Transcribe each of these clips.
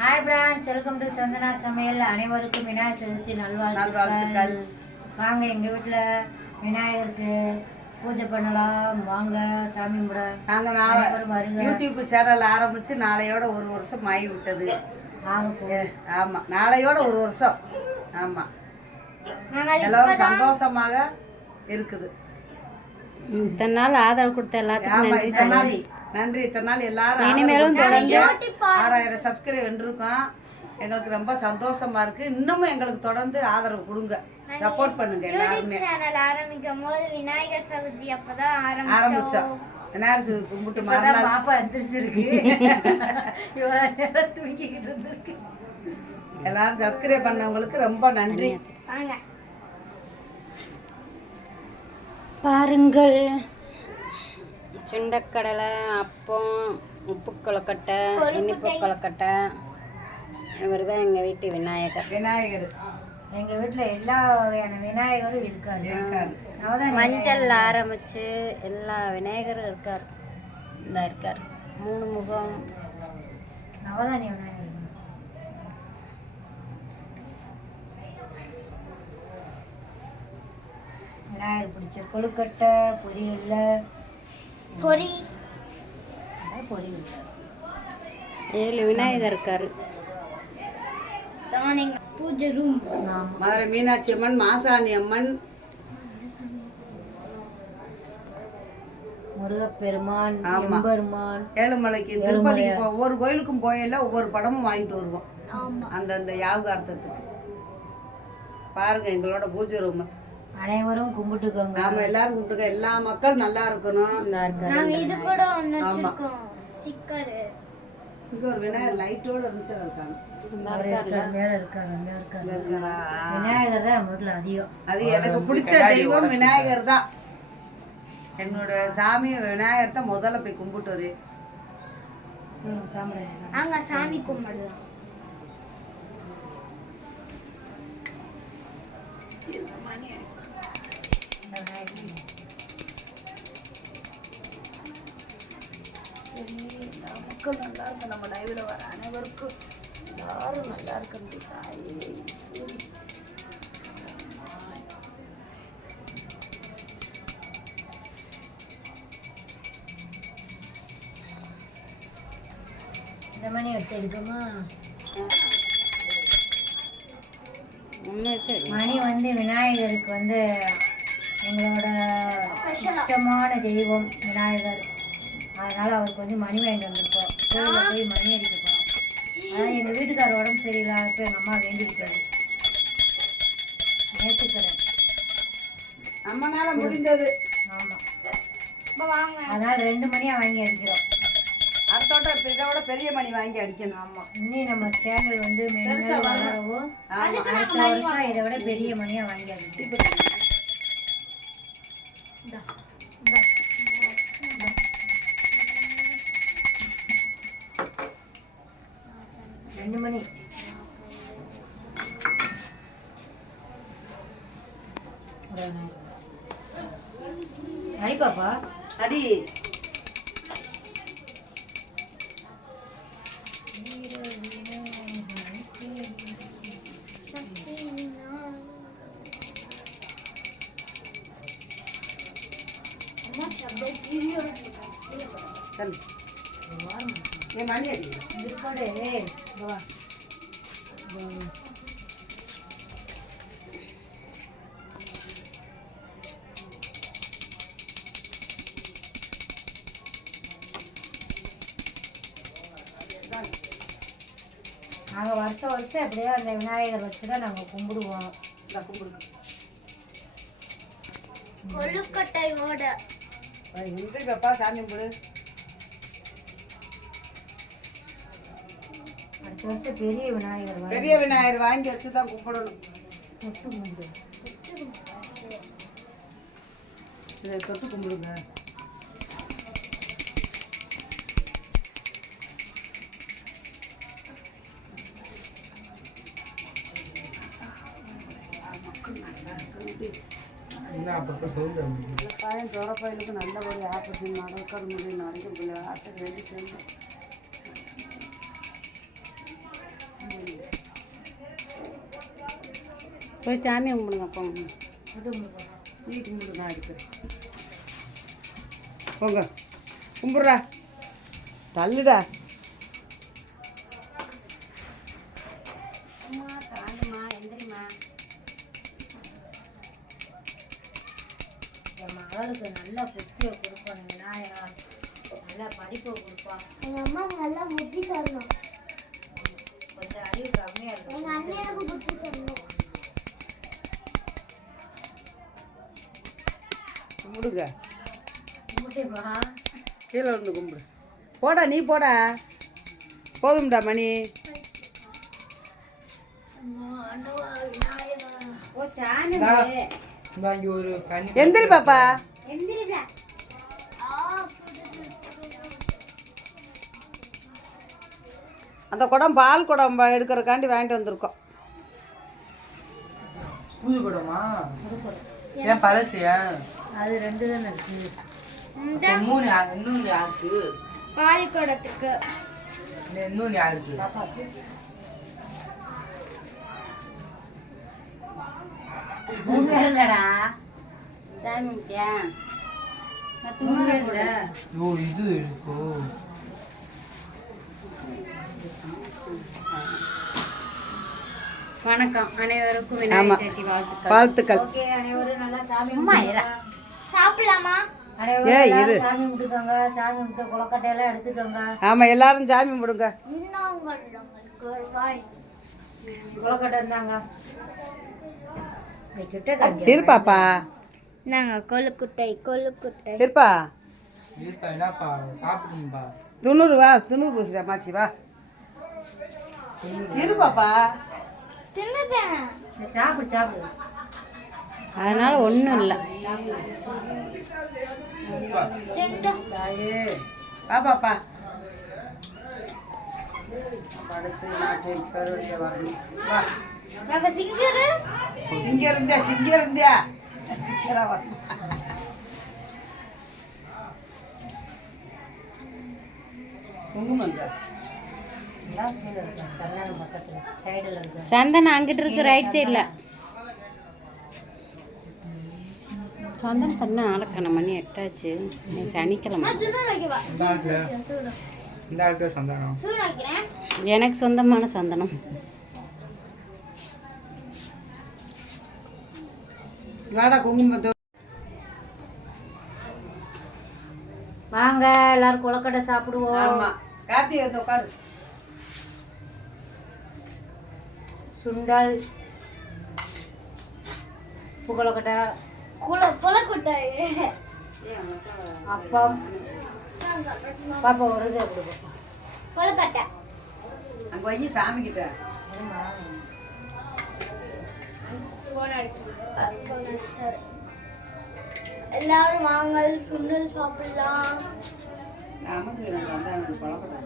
Hi friends, welcome to Chandana Samayal. அனைவருக்கும் விநாயகர் சதுர்த்தி நல்வாழ்த்துக்கள். வாங்க எங்கள் வீட்டில் விநாயகருக்கு பூஜை பண்ணலாம். வாங்க சாமி கும்பிட. நாங்கள் நாளை யூடியூப் சேனல் ஆரம்பித்து நாளையோட ஒரு வருஷம் ஆகி விட்டது. ஆமாம், நாளையோட ஒரு வருஷம். ஆமாம், எல்லோரும் சந்தோஷமாக இருக்குது. இத்தனை நாள் ஆதரவு கொடுத்த எல்லாத்துக்கும் நன்றி. இத்தனை நாள் எல்லாரும் இனிமேலும் தொடர்ந்து 6000 சப்ஸ்கிரைப் வென்றிருக்கோம். எங்களுக்கு ரொம்ப சந்தோஷமா இருக்கு. இன்னமும் எங்களுக்கு தொடர்ந்து ஆதரவு கொடுங்க, சப்போர்ட் பண்ணுங்க. எல்லாருமே சேனல் ஆரம்பிக்கும் போது விநாயகர் சதுர்த்தி அப்பதான் ஆரம்பிச்சோம். விநாயகர் கும்பிட்டு மறுநாள் பாப்பா எந்திரிச்சிருக்கு, தூக்கிக்கிட்டு இருந்திருக்கு. எல்லாரும் சப்ஸ்கிரைப் பண்ணவங்களுக்கு ரொம்ப நன்றி. பாருங்கள், சுண்டக்கடலை, அப்பம், உப்பு கொழுக்கட்டை, இனிப்பு கொழுக்கட்டை. இவர் தான் எங்கள் வீட்டு விநாயகர். எங்கள் வீட்டில் எல்லா வகையான விநாயகரும் இருக்காரு. மஞ்சள் ஆரம்பித்து எல்லா விநாயகரும் இருக்கார். இந்த இருக்கார் 3 முகம். நவதானிய விநாயகர். விநாயகர் பிடிச்ச கொழுக்கட்டை, பொரியல்ல பொரி 7 விநாயகர் இருக்காரு. பூஜை ரூம் மதுரை மீனாட்சி அம்மன், மாசாணி அம்மன், முருகப்பெருமான், எம்பெருமான். ஏழுமலைக்கு திருப்பதிக்கு ஒவ்வொரு கோயிலுக்கும் போயில ஒவ்வொரு படமும் வாங்கிட்டு வருவோம் அந்தந்த யாகார்த்தத்துக்கு. பாருங்க எங்களோட பூஜை ரூம். அனைவரும் கும்பிட்டுக்கோங்க. நாம எல்லாரும் கும்பிட்டுக்க. எல்லா மக்கள் நல்லா இருக்கணும். நாங்க இது கூட ஒண்ணு வச்சிருக்கோம், ஸ்டிக்கர். இங்க ஒரு விநாயகர் லைட்டோட இருந்துச்சு இருக்காங்க. மேல இருக்காங்க. விநாயகர் தான் நம்ம வீட்டுல அதிகம். அது எனக்கு பிடிச்ச தெய்வம் விநாயகர் தான். என்னோட சாமி விநாயகர் தான் முதல்ல போய் கும்பிட்டு வருது. நாங்க சாமி கும்பிடலாம். மக்கள் நல்லா இருக்கு. நம்ம லைவ்ல வர அனைவருக்கும் எல்லாரும் நல்லா இருக்கு. இந்த மணி எடுத்து எடுக்குமா? மணி வந்து விநாயகருக்கு வந்து எங்களோட இஷ்டமான தெய்வம் விநாயகர். அதனால அவருக்கு வந்து மணி வாங்கிட்டு வந்திருக்கோம். கோயிலில் போய் மணி அடிக்க போகிறோம். அதான் எங்கள் வீட்டுக்கார உடம்பு சரியில்லாதப்ப எங்கள் அம்மா வேண்டிக்கிட்டாரு. நேற்றுக்கடன் நம்மளால முடிந்தது. ஆமாம், அதனால் 2 மணியாக வாங்கி அடிக்கிறோம். அடுத்தோட்ட இதோட பெரிய மணி வாங்கி அடிக்கணும். ஆமாம், இன்னும் நம்ம சேனல் வந்து மேலும் வளரவும் அடுத்த வருஷம் இதை விட பெரிய மணியாக வாங்கி அடிக்கணும். 2 மணி. அடி பாப்பா, அடி. மணி அடி இருப்பாடே. நாங்கள் வருஷம் அப்படியே அந்த விநாயகர் வச்சு தான் நாங்கள் கும்பிடுவோம். கொழுக்கட்டையோட வைப்பா சாமி கும்பிடு. அடுத்த வருஷம் பெரிய விநாயகர் வாங்கி வச்சு தான் கும்பிடணும். தொட்டு கும்பிடுங்க. பையன் தோரப்பையலுக்கு நல்ல ஒரு ஆப்பரேஷன் நடக்க முடியும். நடக்க ஆசை வேண்டி சேர்ந்து போய் சாமி கும்பிடுங்க போங்க. நீ கும்பிடு, நான் இருக்கிறேன். போங்க கும்பிட்றா, தள்ளுடா. என் மகளுக்கு நல்ல புத்தியை கொடுப்பான் விநாயகா, நல்ல படிப்பை கொடுப்பான். எங்க அம்மா நல்லா புத்தி தரணும். கொஞ்சம் அறிவு கம்மியாக இருக்கும். எங்க அண்ணனுக்கு புத்தி தரணும். கும்பிடுங்க, கும்பிட்டேம்மா. கீழே இருந்து கும்பிடு. போடா, நீ போடா, போதும்டா மணி. ஓ சாமி எந்திரி பாப்பா. எந்திரிடா. அந்த குடம் பால் குடம் எடுக்கிறக்காண்டி வாங்கிட்டு வந்திருக்கோம். புது குடமா? ஏன் பழசியா? அது 2 தானே இருக்கு. இந்த இன்னொன்று யாருக்கு? பால் குடத்துக்கு இன்னொன்று யாருக்கு? இல்லடா சாமி கும்பிட்டியா? நான் தூங்கவே இல்லை. ஓ இது இருக்கோ. வணக்கம் அனைவருக்கும் விநாயகர் சதுர்த்தி வாழ்த்துக்கள். வாழ்த்துக்கள். ஓகே, அனைவரும் நல்லா சாமி கும்பிடுங்க. சாப்பிடலாமா? அனைவரும் எல்லாரும் சாமி கும்பிட்டுக்கோங்க. சாமி கும்பிட்டு கொலக்கட்டையெல்லாம் எடுத்துக்கோங்க. ஆமாம், எல்லாரும் சாமி கும்பிடுங்க. இன்னும் உங்களுக்கு ஒரு வாய். கொலக்கட்டை இருந்தாங்க. நீ கிட்ட காமிக்க. இருப்பாப்பா, நாங்க கொழுக்குட்டை கொழுக்குட்டை. இருப்பா. இருக்கா என்னப்பா சாப்பிடுங்கப்பா. 90 வா, 90 பூசிடா மாச்சி வா. இருப்பாப்பா. தின்னுட்டேன். நீ சாப்பிடு சாப்பிடு. அதனால ஒன்றும் இல்லை. தின்னுட்டேன். தாயே வா பாப்பா. படைச்சு நாட்டை பெருடைய வரணும். வா நம்ம சிங்கரு சிங்க இருந்தியா குங்குமம் எல்லாம் கீழே இருக்கு. சன்னல் பக்கத்துல சைடில் இருக்கு. சந்தனம் அங்கிட்டு இருக்கு, ரைட் சைடில். சந்தனம் பண்ண ஆளக்கணும், மணி 8 ஆச்சு. நீ சனிக்கிழமை. சுடு வைக்கவா? சூடு இந்த ஆளுக்கு சந்தானம். சூடு வைக்கிறேன். எனக்கு சொந்தமான சந்தனம். வாடா குங்குமத்தோடு. வாங்க எல்லாரும் கொலக்கட்டை சாப்பிடுவோம். ஆமா, கார்த்தி வந்து உட்காரு. சுண்டல், உப்பு கொலக்கட்டை, கொழுக்குட்டை. அப்பம். பாப்பா ஒரு இது கொடுப்போம். கொழுக்கட்டை. அங்க போய் சாமி கிட்ட எல்லாரும் வாங்க, சுண்டல் சாப்பிடலாம். நாம செய்யணும் வந்தா எனக்கு பழப்பட்டேன்.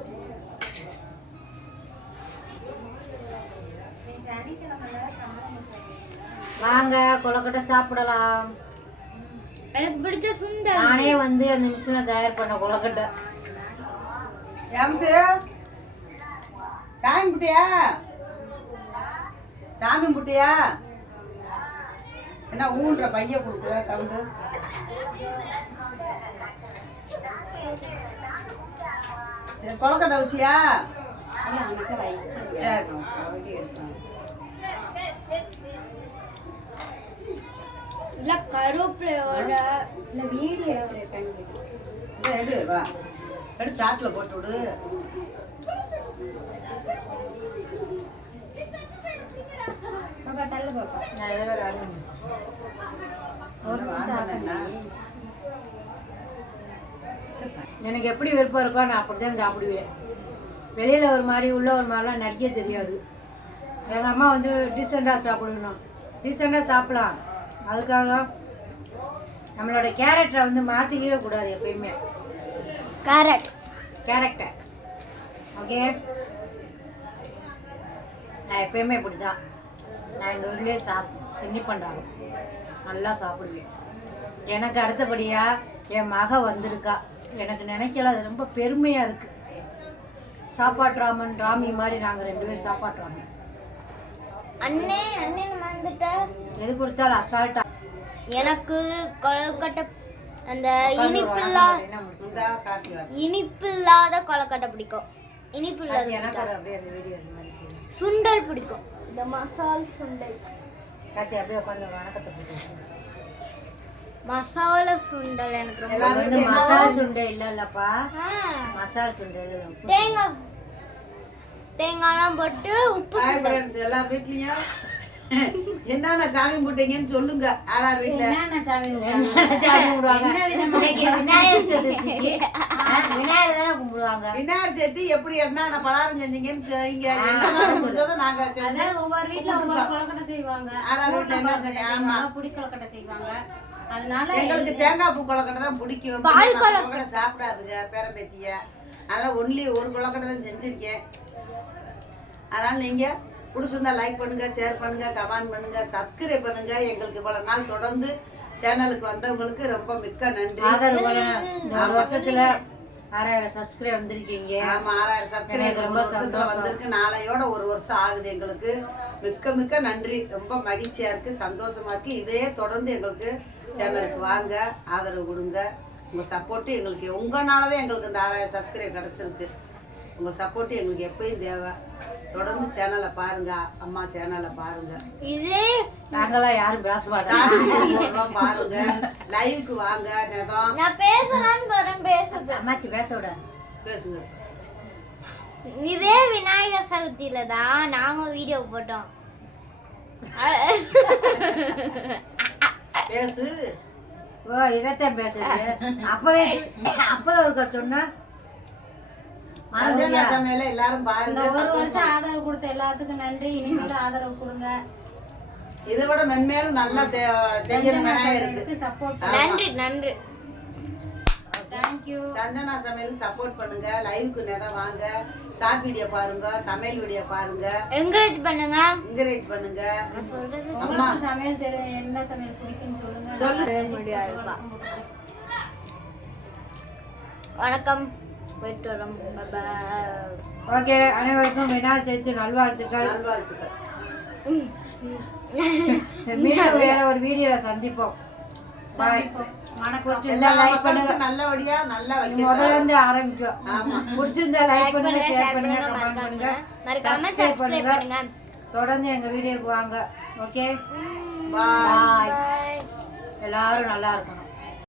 வாங்க கொலக்கட்டை சாப்பிடலாம். எனக்கு பிடிச்ச சுண்டல். நானே வந்து அந்த மிஷினை தயார் பண்ண கொலக்கட்டை. ஏம்சு சாமி குட்டியா, சாமி குட்டியா என்ன ஊன்ற பைய கொடுக்குற சவுண்டு. சரி கொலக்கட்டை வச்சியா? சரி இல்ல கருவேப்பிலையோட இல்லை வீடியோ எடுக்கிறேன். இதை எடு, வா எடுத்து சாட்டில் போட்டு விடு. பாப்பா தள்ளு பாப்பா. நான் இதை வேறு அழுங்க. ஒரு நிமிஷம் ஆகுது. எனக்கு எப்படி விருப்பம் இருக்கோ நான் அப்படி தான் சாப்பிடுவேன். வெளியில் ஒரு மாதிரி உள்ள ஒரு மாதிரிலாம் நடிக்க தெரியாது. எங்கள் அம்மா வந்து டீசெண்டாக சாப்பிடணும். டீசெண்டாக சாப்பிடலாம், அதுக்காக நம்மளோட கேரக்டரை வந்து மாற்றிக்கவே கூடாது எப்பயுமே. Character okay. நான் எப்பயுமே இப்படி தான். நான் எங்கள் ஊர்லேயே தின்னி பண்ணாலும் நல்லா சாப்பிடுவேன். எனக்கு அடுத்தபடியாக என் மக வந்திருக்கா. எனக்கு நினைக்கல, அது ரொம்ப பெருமையாக இருக்குது. சாப்பாட்டு ராமன் ராமி மாதிரி நாங்கள் 2 பேரும் சாப்பாட்டு ராமன். அண்ணன் வந்துட்டேன். எது கொடுத்தாலும் அசால்ட்டா எனக்கு கொழுக்கட்டை அந்த இந்தா கார்த்தி வா. இனிப்பு இல்லாத கொழுக்கட்டை பிடிக்கும். இனிப்பு இல்லாத எனக்கு பிடிக்காது. அப்படியே அந்த வீடியோ அந்த மாதிரி போடு. சுண்டல் பிடிக்கும். இந்த மசால் சுண்டல். கார்த்தி அப்படியே உட்காந்து வணக்கத்தை போட்டு மசாலா சுண்டல் எனக்கு ரொம்ப எல்லாரும் வந்து மசால் சுண்டை இல்லப்பா, ஆ, மசால் சுண்டை தேங்காய்லாம் போட்டு உப்பு Hi சுண்டல். friends, எல்லார் வீட்லயும் என்னென்ன சாமி கும்பிட்டீங்கன்னு சொல்லுங்க. யாரார் வீட்டுல சாமி கும்பிடுவாங்க. இன்னைக்கு விநாயகர் சதுர்த்திக்கு விநாயகர் தானே கும்பிடுவாங்க. விநாயகர் சேர்த்து எப்படி என்னென்ன பலகாரம் செஞ்சீங்கன்னு சொல்லுங்க. என்ன முடிஞ்சதோ நாங்க செஞ்சு அதாவது ஒவ்வொரு வீட்டுல ஒவ்வொரு கொழுக்கட்டை செய்வாங்க. யாரார் வீட்டுல என்ன செஞ்சீங்க? ஆமா, புடி கொழுக்கட்டை செய்வாங்க. அதனால எங்களுக்கு தேங்காய் பூ கொழுக்கட்டை தான் பிடிக்கும். பால் கொழுக்கட்டை சாப்பிடாதுங்க பேரம்பேத்திய. அதனால ஒன்லி ஒரு கொழுக்கட்டை தான் செஞ்சிருக்கேன். அதனால நீங்க பிடிச்சிருந்தா லைக் பண்ணுங்க, ஷேர் பண்ணுங்க, கமெண்ட் பண்ணுங்க, சப்ஸ்கிரைப் பண்ணுங்க. எங்களுக்கு இவ்வளவு நாள் தொடர்ந்து சேனலுக்கு வந்தவங்களுக்கு ரொம்ப மிக்க நன்றி. ஆதரவு இந்த ஒரு வருஷத்துல 6000 சப்ஸ்கிரைப் வந்திருக்கீங்க. ஆமா, 6000 சப்ஸ்கிரைபர் ஒரு வருஷத்துல வந்திருக்கு. நாளையோட ஒரு வருஷம் ஆகுது. எங்களுக்கு மிக்க மிக்க நன்றி. ரொம்ப மகிழ்ச்சியா இருக்கு, சந்தோஷமா இருக்கு. இதே தொடர்ந்து எங்களுக்கு சேனலுக்கு வாங்க, ஆதரவு கொடுங்க. உங்க சப்போர்ட் எங்களுக்கு உங்களாலதான் எங்களுக்கு இந்த 6000 சப்ஸ்கிரைப் கிடைச்சிருக்கு. உங்க சப்போர்ட் எங்களுக்கு எப்பயும் தேவை. தொடர்ந்து சேனலை பாருங்க, அம்மா சேனலை பாருங்க. இதே நாங்களாம் யாரும் பேச மாட்டோம். பாருங்க, லைவுக்கு வாங்க. நேரம் நான் பேசலாம்னு வரேன், பேசுது. அம்மாச்சி பேச விட பேசுங்க. இதே விநாயகர் சதுர்த்தியில தான் நாங்க வீடியோ போட்டோம். பேசு. ஓ இதைத்தான் பேசுறது. அப்பதான் ஒருக்கா சொன்னா சஞ்சனா சமையல எல்லாரும் பாருங்க. ஒரு வருஷம் ஆதரவு கொடுத்த எல்லாத்துக்கும் நன்றி. இனிமேல் ஆதரவு கொடுங்க. இதை விட மென்மேலும் நல்லா செய்யணும் இருக்கு. சப்போர்ட் நன்றி நன்றி. தேங்க்யூ. சஞ்சனா சமையலுக்கு சப்போர்ட் பண்ணுங்க. லைவுக்கு நேரம் வாங்க, ஷார்ட் வீடியோ பாருங்க, சமையல் வீடியோ பாருங்க, என்கரேஜ் பண்ணுங்க. என்கரேஜ் பண்ணுங்க. சொல்றது அம்மா சமையல் தெரியும், என்ன சமையல் பிடிக்கும்னு சொல்லுங்க. சொல்லு. வணக்கம், போயிட்டு வரோம். ஓகே, அனைவருக்கும் விநாயகர் சதுர்த்தி நல்வாழ்த்துக்கள். நல்வாழ்த்துக்கள். மீண்டும் வேற ஒரு வீடியோல சந்திப்போம். பாய். பிடிச்சிருந்தா லைக் பண்ணுங்க. எல்லாருக்கும் நல்லபடியா நல்லா வைக்கணும். முதல்ல இருந்து ஆரம்பிக்கும். ஆமா, பிடிச்சிருந்தா லைக் பண்ணுங்க, ஷேர் பண்ணுங்க, கமெண்ட் பண்ணுங்க, மறக்காம சப்ஸ்கிரைப் சப்ஸ்கிரைப் பண்ணுங்க. தொடர்ந்து எங்க வீடியோக்கு வாங்க. ஓகே, பாய். பாய். எல்லாரும் நல்லா இருக்கணும்.